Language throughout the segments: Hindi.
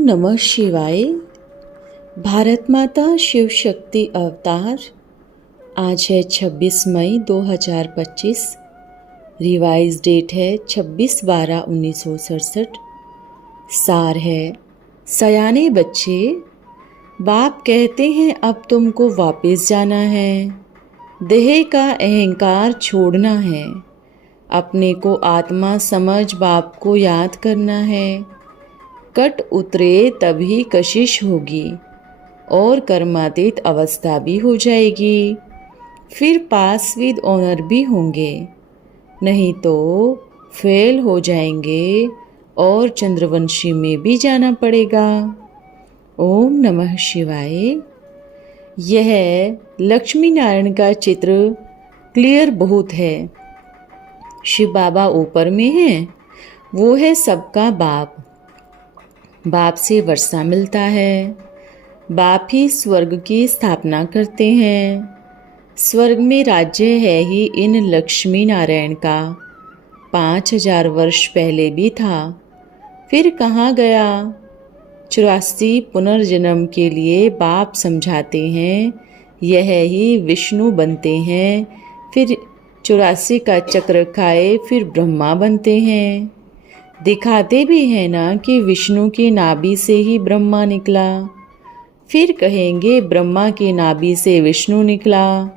नमः शिवाय। भारत माता शिव शक्ति अवतार। आज है 26 मई 2025। रिवाइज डेट है 26/12/1967। सार है, सयाने बच्चे, बाप कहते हैं अब तुमको वापस जाना है। देह का अहंकार छोड़ना है। अपने को आत्मा समझ बाप को याद करना है। कट उतरे तभी कशिश होगी और कर्मातीत अवस्था भी हो जाएगी। फिर पास विद ऑनर भी होंगे, नहीं तो फेल हो जाएंगे और चंद्रवंशी में भी जाना पड़ेगा। ओम नमः शिवाय। यह लक्ष्मी नारायण का चित्र क्लियर बहुत है। शिव बाबा ऊपर में है, वो है सबका बाप। बाप से वर्षा मिलता है। बाप ही स्वर्ग की स्थापना करते हैं। स्वर्ग में राज्य है ही इन लक्ष्मी नारायण का। 5000 वर्ष पहले भी था, फिर कहाँ गया। 84 पुनर्जन्म के लिए बाप समझाते हैं, यह ही विष्णु बनते हैं। फिर 84 का चक्र खाए फिर ब्रह्मा बनते हैं। दिखाते भी हैं ना कि विष्णु की नाभि से ही ब्रह्मा निकला। फिर कहेंगे ब्रह्मा की नाभि से विष्णु निकला।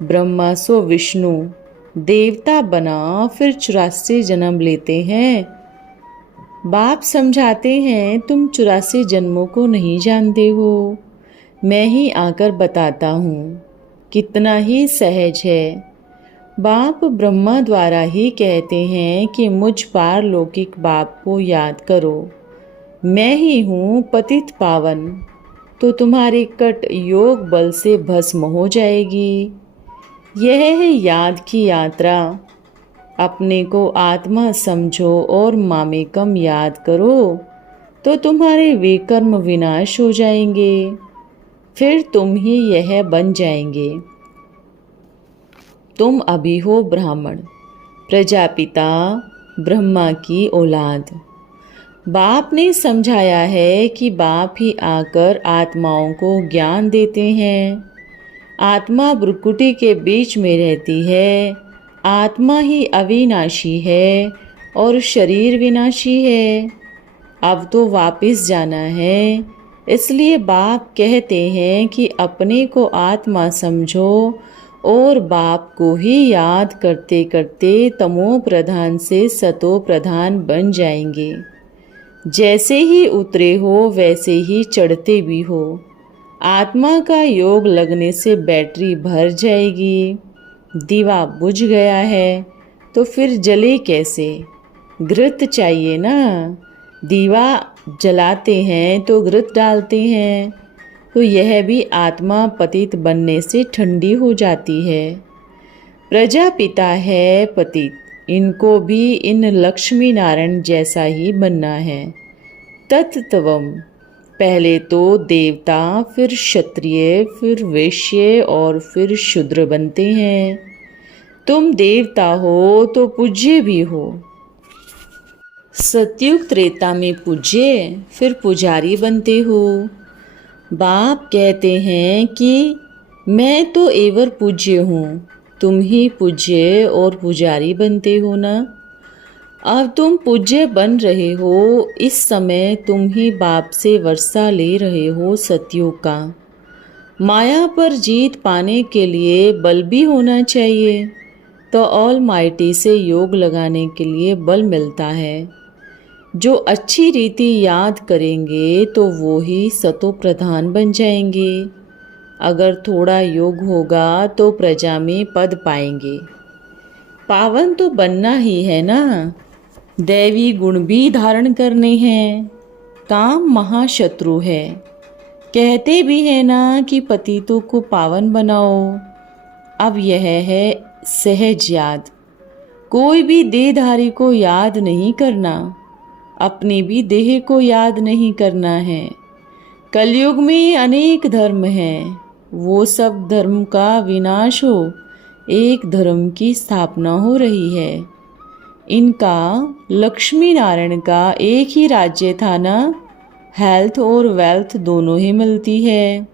ब्रह्मा सो विष्णु देवता बना, फिर 84 जन्म लेते हैं। बाप समझाते हैं तुम 84 जन्मों को नहीं जानते हो, मैं ही आकर बताता हूँ। कितना ही सहज है। बाप ब्रह्मा द्वारा ही कहते हैं कि मुझ पारलौकिक बाप को याद करो। मैं ही हूँ पतित पावन, तो तुम्हारी कट योग बल से भस्म हो जाएगी। यह है याद की यात्रा। अपने को आत्मा समझो और मामेकम याद करो, तो तुम्हारे विकर्म विनाश हो जाएंगे। फिर तुम ही यह बन जाएंगे। तुम अभी हो ब्राह्मण, प्रजापिता ब्रह्मा की औलाद। बाप ने समझाया है कि बाप ही आकर आत्माओं को ज्ञान देते हैं। आत्मा भ्रुकुटी के बीच में रहती है। आत्मा ही अविनाशी है और शरीर विनाशी है। अब तो वापस जाना है, इसलिए बाप कहते हैं कि अपने को आत्मा समझो और बाप को ही याद करते करते तमो प्रधान से सतो प्रधान बन जाएंगे। जैसे ही उतरे हो वैसे ही चढ़ते भी हो। आत्मा का योग लगने से बैटरी भर जाएगी। दीवा बुझ गया है तो फिर जले कैसे? घृत चाहिए ना। दीवा जलाते हैं तो घृत डालते हैं, तो यह भी आत्मा पतित बनने से ठंडी हो जाती है। प्रजापिता है पतित, इनको भी इन लक्ष्मी नारायण जैसा ही बनना है। तत्त्वम, पहले तो देवता, फिर क्षत्रिय, फिर वैश्य और फिर शूद्र बनते हैं। तुम देवता हो तो पूज्य भी हो। सतयुग त्रेता में पूज्य, फिर पुजारी बनते हो। बाप कहते हैं कि मैं तो एवर पूज्य हूँ, तुम ही पूज्य और पुजारी बनते हो ना। अब तुम पूज्य बन रहे हो, इस समय तुम ही बाप से वर्षा ले रहे हो सतयुग का। माया पर जीत पाने के लिए बल भी होना चाहिए, तो ऑल माइटी से योग लगाने के लिए बल मिलता है। जो अच्छी रीति याद करेंगे तो वो ही सतो प्रधान बन जाएंगे। अगर थोड़ा योग होगा तो प्रजा में पद पाएंगे। पावन तो बनना ही है ना। दैवी गुण भी धारण करने हैं। काम महाशत्रु है। कहते भी है ना कि पतितों को पावन बनाओ। अब यह है सहज याद। कोई भी देहधारी को याद नहीं करना, अपनी भी देह को याद नहीं करना है। कलयुग में अनेक धर्म हैं, वो सब धर्म का विनाश हो, एक धर्म की स्थापना हो रही है। इनका लक्ष्मी नारायण का एक ही राज्य था ना, हेल्थ और वेल्थ दोनों ही मिलती है।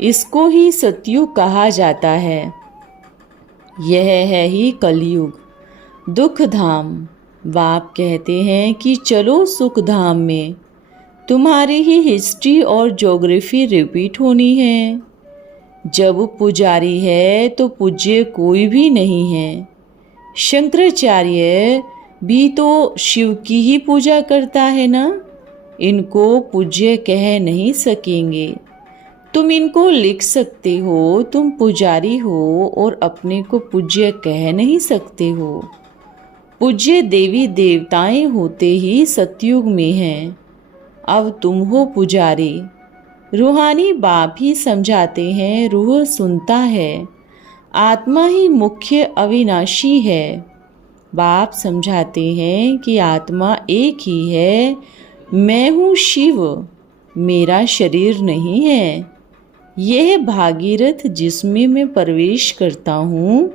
इसको ही सतयुग कहा जाता है। यह है ही कलयुग, दुख धाम। बाप कहते हैं कि चलो सुख धाम में। तुम्हारी ही हिस्ट्री और ज्योग्राफी रिपीट होनी है। जब पुजारी है तो पूज्य कोई भी नहीं है। शंकराचार्य भी तो शिव की ही पूजा करता है ना। इनको पूज्य कह नहीं सकेंगे। तुम इनको लिख सकते हो, तुम पुजारी हो और अपने को पूज्य कह नहीं सकते हो। पूज्य देवी देवताएं होते ही सतयुग में हैं। अब तुम हो पुजारी। रूहानी बाप ही समझाते हैं, रूह सुनता है। आत्मा ही मुख्य अविनाशी है। बाप समझाते हैं कि आत्मा एक ही है। मैं हूँ शिव, मेरा शरीर नहीं है। यह भागीरथ जिसमें मैं प्रवेश करता हूँ,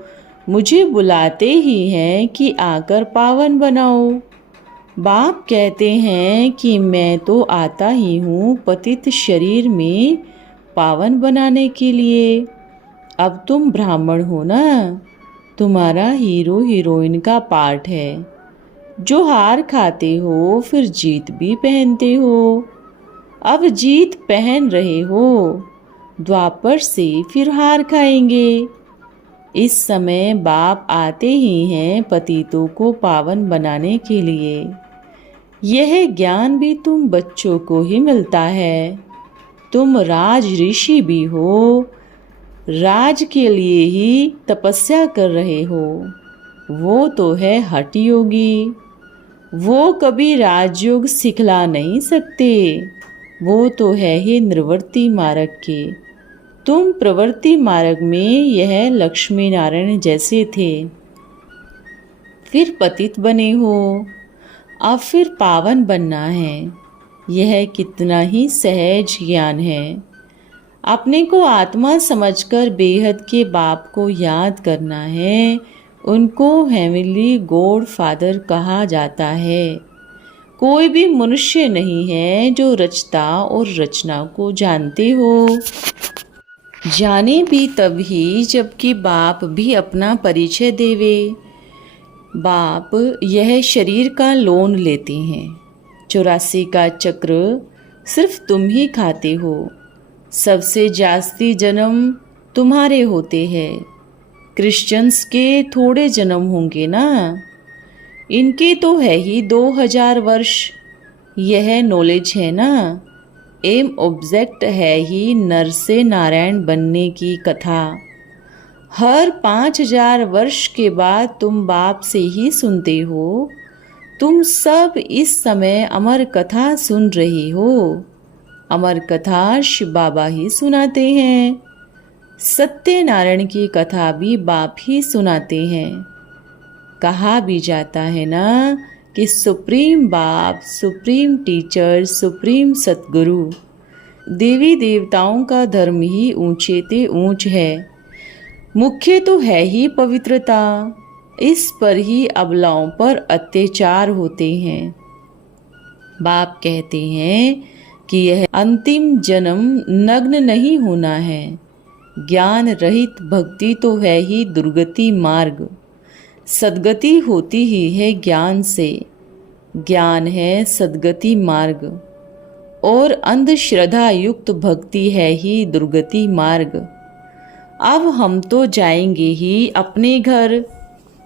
मुझे बुलाते ही हैं कि आकर पावन बनाओ। बाप कहते हैं कि मैं तो आता ही हूँ पतित शरीर में पावन बनाने के लिए। अब तुम ब्राह्मण हो ना, तुम्हारा हीरो हीरोइन का पार्ट है। जो हार खाते हो फिर जीत भी पहनते हो। अब जीत पहन रहे हो, द्वापर से फिर हार खाएंगे। इस समय बाप आते ही हैं पतितों को पावन बनाने के लिए। यह ज्ञान भी तुम बच्चों को ही मिलता है। तुम राज ऋषि भी हो, राज के लिए ही तपस्या कर रहे हो। वो तो है हठ योगी, वो कभी राजयोग सिखला नहीं सकते। वो तो है ही निवृत्ति मार्ग के। तुम प्रवृत्ति मार्ग में यह लक्ष्मी नारायण जैसे थे, फिर पतित बने हो, अब फिर पावन बनना है। यह कितना ही सहज ज्ञान है। अपने को आत्मा समझकर बेहद के बाप को याद करना है। उनको हेवनली गॉड फादर कहा जाता है। कोई भी मनुष्य नहीं है जो रचता और रचना को जानते हो। जाने भी तभी जबकि बाप भी अपना परिचय देवे। बाप यह शरीर का लोन लेते हैं। 84 का चक्र सिर्फ तुम ही खाते हो। सबसे जास्ती जन्म तुम्हारे होते हैं। क्रिश्चियंस के थोड़े जन्म होंगे ना, इनके तो है ही 2000 वर्ष। यह नॉलेज है ना। एम ऑब्जेक्ट है ही नर से नारायण बनने की कथा। हर 5000 वर्ष के बाद तुम बाप से ही सुनते हो। तुम सब इस समय अमर कथा सुन रहे हो। अमर कथा शिव बाबा ही सुनाते हैं। सत्यनारायण की कथा भी बाप ही सुनाते हैं। कहा भी जाता है ना कि सुप्रीम बाप, सुप्रीम टीचर, सुप्रीम सतगुरु। देवी देवताओं का धर्म ही ऊंचे ते ऊंच है। मुख्य तो है ही पवित्रता। इस पर ही अबलाओं पर अत्याचार होते हैं। बाप कहते हैं कि यह अंतिम जन्म नग्न नहीं होना है। ज्ञान रहित भक्ति तो है ही दुर्गति मार्ग। सद्गति होती ही है ज्ञान से। ज्ञान है सद्गति मार्ग और अंधश्रद्धा युक्त भक्ति है ही दुर्गति मार्ग। अब हम तो जाएंगे ही अपने घर,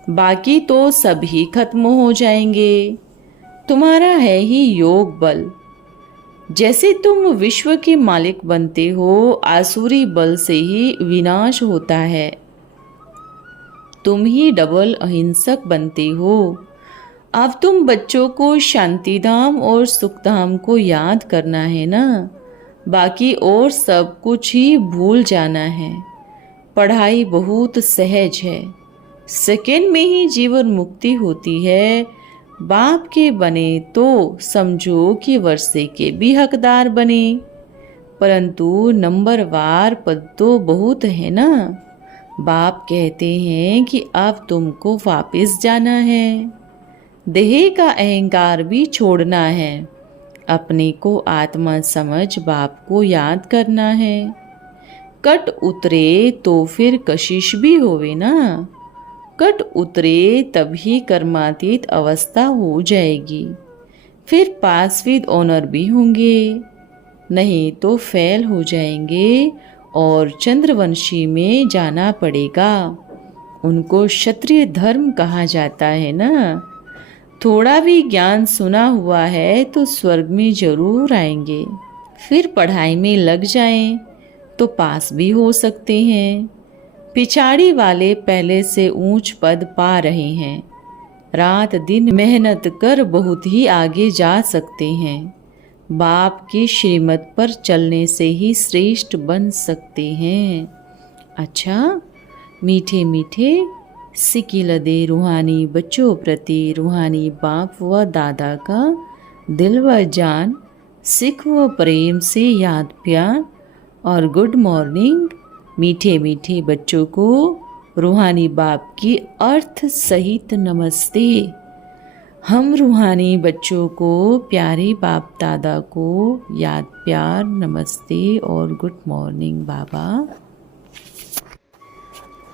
बाकी तो सभी खत्म हो जाएंगे। तुम्हारा है ही योग बल। जैसे तुम विश्व के मालिक बनते हो, आसुरी बल से ही विनाश होता है। तुम ही डबल अहिंसक बनते हो। अब तुम बच्चों को शांतिधाम और सुखधाम को याद करना है ना। बाकी और सब कुछ ही भूल जाना है। पढ़ाई बहुत सहज है। सेकेंड में ही जीवन मुक्ति होती है। बाप के बने तो समझो कि वर्षे के भी हकदार बने, परंतु नंबरवार पद तो बहुत है ना। बाप कहते हैं कि अब तुमको वापस जाना है। देह का अहंकार भी छोड़ना है। अपने को आत्मा समझ बाप को याद करना है। कट उतरे तो फिर कशिश भी होवे ना। कट उतरे तभी कर्मातीत अवस्था हो जाएगी, फिर पास विद ऑनर भी होंगे, नहीं तो फेल हो जाएंगे और चंद्रवंशी में जाना पड़ेगा। उनको क्षत्रिय धर्म कहा जाता है ना। थोड़ा भी ज्ञान सुना हुआ है तो स्वर्ग में जरूर आएंगे। फिर पढ़ाई में लग जाएं तो पास भी हो सकते हैं। पिछाड़ी वाले पहले से ऊंच पद पा रहे हैं। रात दिन मेहनत कर बहुत ही आगे जा सकते हैं। बाप की श्रीमत पर चलने से ही श्रेष्ठ बन सकते हैं। अच्छा, मीठे मीठे सिकिलदे रूहानी बच्चों प्रति रूहानी बाप व दादा का दिल व जान, सिख व प्रेम से याद प्यार और गुड मॉर्निंग। मीठे मीठे बच्चों को रूहानी बाप की अर्थ सहित नमस्ते। हम रूहानी बच्चों को प्यारे बाप दादा को याद प्यार नमस्ते और गुड मॉर्निंग बाबा।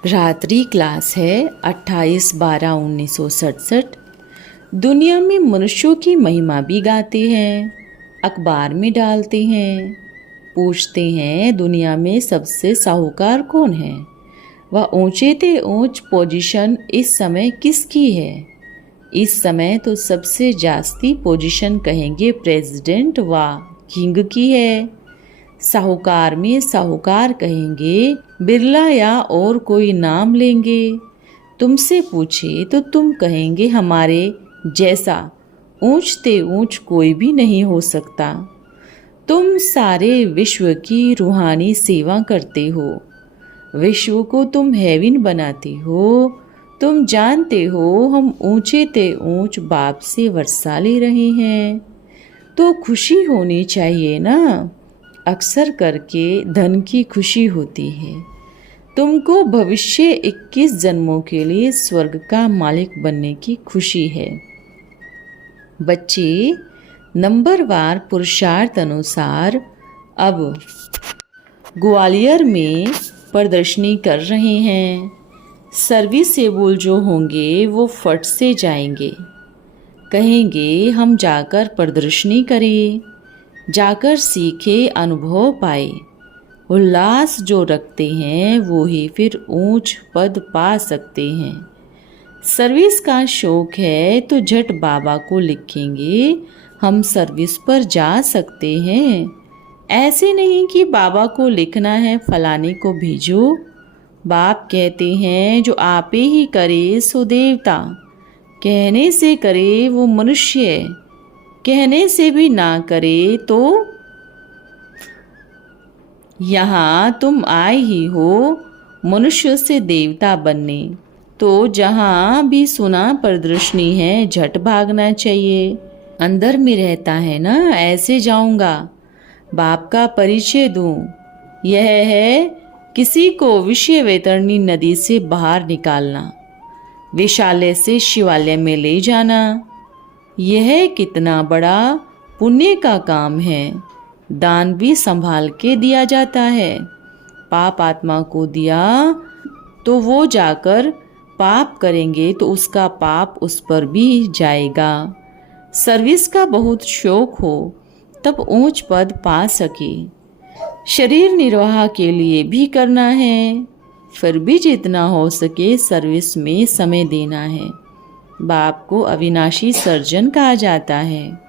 रात्रि क्लास है 28/12/1967। दुनिया में मनुष्यों की महिमा भी गाते हैं, अखबार में डालते हैं, पूछते हैं दुनिया में सबसे साहूकार कौन है, वह ऊंचे ते ऊंच पोजीशन इस समय किसकी है। इस समय तो सबसे जास्ती पोजीशन कहेंगे प्रेसिडेंट व किंग की है। साहूकार में साहूकार कहेंगे बिरला या और कोई नाम लेंगे। तुमसे पूछे तो तुम कहेंगे हमारे जैसा ऊंच ते ऊंच कोई भी नहीं हो सकता। तुम सारे विश्व की रूहानी सेवा करते हो, विश्व को तुम हेवन बनाते हो। तुम जानते हो हम ऊंचे ते ऊंच बाप से वर्षा ले रहे हैं, तो खुशी होनी चाहिए ना। अक्सर करके धन की खुशी होती है। तुमको भविष्य 21 जन्मों के लिए स्वर्ग का मालिक बनने की खुशी है। बच्चे नंबरवार पुरुषार्थ अनुसार अब ग्वालियर में प्रदर्शनी कर रहे हैं। सर्विसेबल जो होंगे वो फट से जाएंगे, कहेंगे हम जाकर प्रदर्शनी करें, जाकर सीखे, अनुभव पाए। उल्लास जो रखते हैं वो ही फिर ऊंच पद पा सकते हैं। सर्विस का शौक है तो झट बाबा को लिखेंगे हम सर्विस पर जा सकते हैं। ऐसे नहीं कि बाबा को लिखना है फलाने को भेजो। बाप कहते हैं जो आपे ही करे सो देवता, कहने से करे वो मनुष्य, कहने से भी ना करे तो। यहाँ तुम आए ही हो मनुष्य से देवता बनने, तो जहाँ भी सुना प्रदर्शनी है झट भागना चाहिए। अंदर में रहता है ना, ऐसे जाऊंगा, बाप का परिचय दूं। यह है किसी को विषय वैतरणी नदी से बाहर निकालना, विशाले से शिवालय में ले जाना। यह कितना बड़ा पुण्य का काम है। दान भी संभाल के दिया जाता है। पाप आत्मा को दिया तो वो जाकर पाप करेंगे तो उसका पाप उस पर भी जाएगा। सर्विस का बहुत शौक हो तब ऊंच पद पा सके। शरीर निर्वाह के लिए भी करना है, फिर भी जितना हो सके सर्विस में समय देना है। बाप को अविनाशी सर्जन कहा जाता है।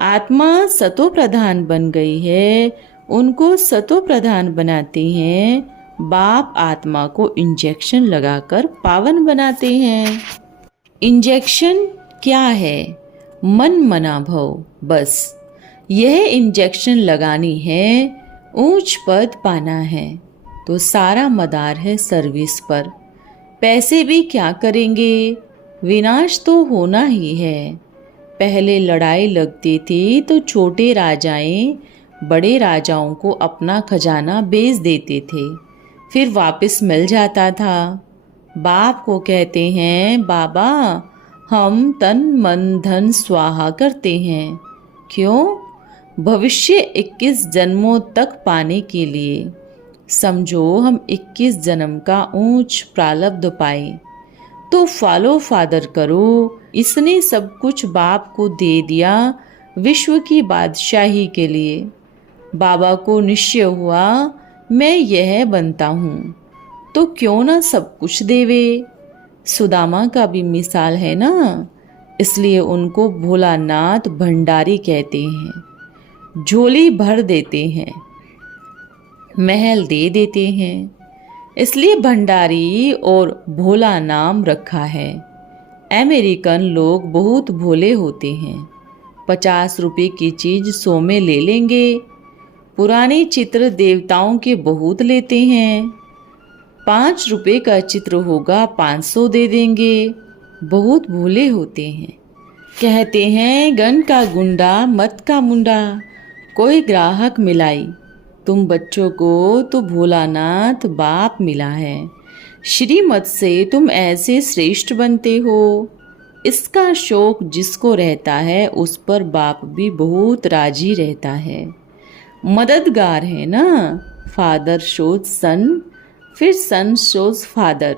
आत्मा सतो प्रधान बन गई है, उनको सतो प्रधान बनाते हैं। बाप आत्मा को इंजेक्शन लगाकर पावन बनाते हैं। इंजेक्शन क्या है? मन मना भव, बस यह इंजेक्शन लगानी है। ऊंच पद पाना है तो सारा मदार है सर्विस पर। पैसे भी क्या करेंगे, विनाश तो होना ही है। पहले लड़ाई लगती थी तो छोटे राजाएं बड़े राजाओं को अपना खजाना बेच देते थे, फिर वापस मिल जाता था। बाप को कहते हैं बाबा हम तन मन धन स्वाहा करते हैं। क्यों? भविष्य 21 जन्मों तक पाने के लिए। समझो हम 21 जन्म का ऊंच प्रारब्ध पाए तो फॉलो फादर करो। इसने सब कुछ बाप को दे दिया विश्व की बादशाही के लिए। बाबा को निश्चय हुआ मैं यह बनता हूँ तो क्यों ना सब कुछ देवे। सुदामा का भी मिसाल है ना, इसलिए उनको भोलानाथ भंडारी कहते हैं। झोली भर देते हैं, महल दे देते हैं, इसलिए भंडारी और भोला नाम रखा है। अमेरिकन लोग बहुत भोले होते हैं। 50 रुपए की चीज 100 में ले लेंगे। पुराने चित्र देवताओं के बहुत लेते हैं। 5 रुपए का चित्र होगा 500 दे देंगे। बहुत भोले होते हैं। कहते हैं गन का गुंडा मत का मुंडा, कोई ग्राहक मिलाई। तुम बच्चों को तो भोलानाथ बाप मिला है। श्रीमत से तुम ऐसे श्रेष्ठ बनते हो। इसका शौक जिसको रहता है उस पर बाप भी बहुत राजी रहता है। मददगार है ना। फादर शोज सन, फिर सन शोज फादर।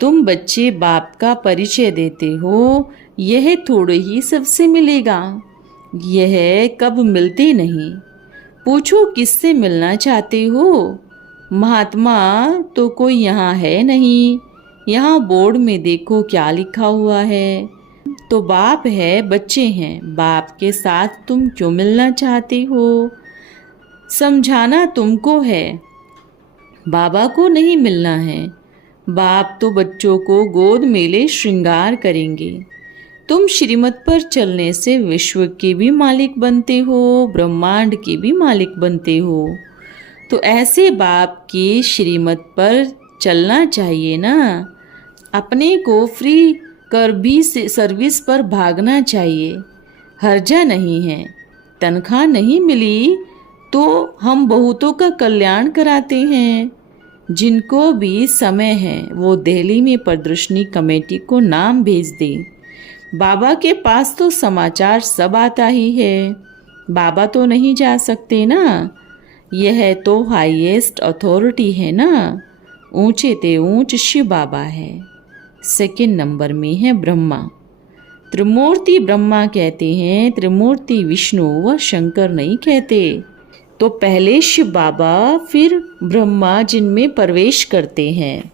तुम बच्चे बाप का परिचय देते हो, यह थोड़े ही सबसे मिलेगा। यह कब मिलते नहीं। पूछो किससे मिलना चाहते हो। महात्मा तो कोई यहाँ है नहीं। यहाँ बोर्ड में देखो क्या लिखा हुआ है। तो बाप है, बच्चे हैं। बाप के साथ तुम क्यों मिलना चाहते हो। समझाना तुमको है, बाबा को नहीं मिलना है। बाप तो बच्चों को गोद में ले श्रृंगार करेंगे। तुम श्रीमत पर चलने से विश्व के भी मालिक बनते हो, ब्रह्मांड के भी मालिक बनते हो। तो ऐसे बाप की श्रीमत पर चलना चाहिए ना। अपने को फ्री कर भी से सर्विस पर भागना चाहिए। हर्जा नहीं है। तनख्वाह नहीं मिली तो हम बहुतों का कल्याण कराते हैं। जिनको भी समय है वो दिल्ली में प्रदर्शनी कमेटी को नाम भेज दे। बाबा के पास तो समाचार सब आता ही है। बाबा तो नहीं जा सकते ना। यह तो हाईएस्ट अथॉरिटी है ना। ऊंचे ते ऊंच शिव बाबा है। सेकंड नंबर में है ब्रह्मा। त्रिमूर्ति ब्रह्मा कहते हैं, त्रिमूर्ति विष्णु व शंकर नहीं कहते। तो पहले शिव बाबा फिर ब्रह्मा जिनमें प्रवेश करते हैं,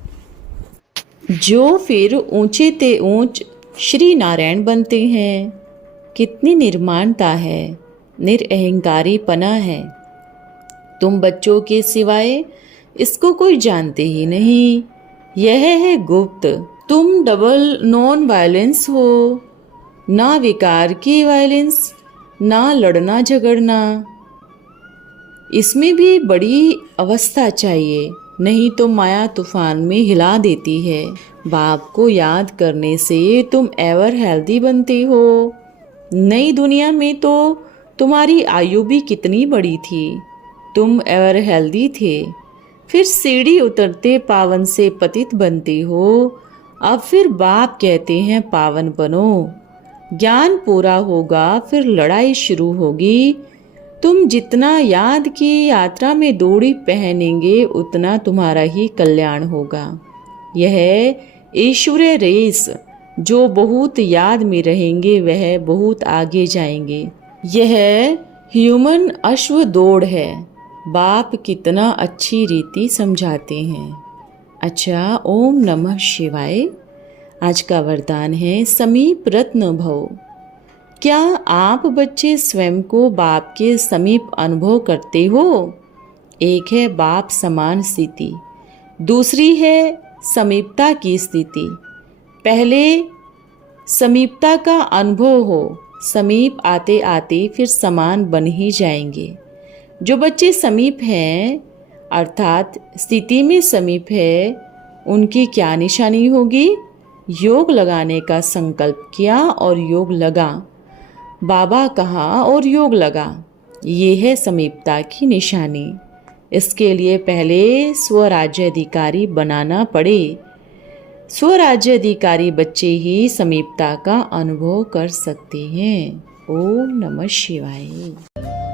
जो फिर ऊंचे ते ऊंच श्री नारायण बनते हैं। कितनी निर्माणता है, निरअहंकारी पना है। तुम बच्चों के सिवाय इसको कोई जानते ही नहीं। यह है गुप्त। तुम डबल नॉन वायलेंस हो, ना विकार की वायलेंस, ना लड़ना झगड़ना। इसमें भी बड़ी अवस्था चाहिए, नहीं तो माया तूफान में हिला देती है। बाप को याद करने से तुम एवर हेल्दी बनते हो। नई दुनिया में तो तुम्हारी आयु भी कितनी बड़ी थी। तुम एवर हेल्दी थे। फिर सीढ़ी उतरते पावन से पतित बनते हो। अब फिर बाप कहते हैं पावन बनो। ज्ञान पूरा होगा फिर लड़ाई शुरू होगी। तुम जितना याद की यात्रा में दौड़ी पहनेंगे उतना तुम्हारा ही कल्याण होगा। यह ईश्वरीय रेस। जो बहुत याद में रहेंगे वह बहुत आगे जाएंगे। यह ह्यूमन अश्व दौड़ है। बाप कितना अच्छी रीति समझाते हैं। अच्छा, ओम नमः शिवाय। आज का वरदान है समीप रत्न भव। क्या आप बच्चे स्वयं को बाप के समीप अनुभव करते हो। एक है बाप समान स्थिति, दूसरी है समीपता की स्थिति। पहले समीपता का अनुभव हो, समीप आते आते फिर समान बन ही जाएंगे। जो बच्चे समीप हैं अर्थात स्थिति में समीप है, उनकी क्या निशानी होगी। योग लगाने का संकल्प किया और योग लगा। बाबा कहा और योग लगा। ये है समीपता की निशानी। इसके लिए पहले स्वराज्याधिकारी बनाना पड़े। स्वराज्याधिकारी बच्चे ही समीपता का अनुभव कर सकते हैं। ओम नमः शिवाय।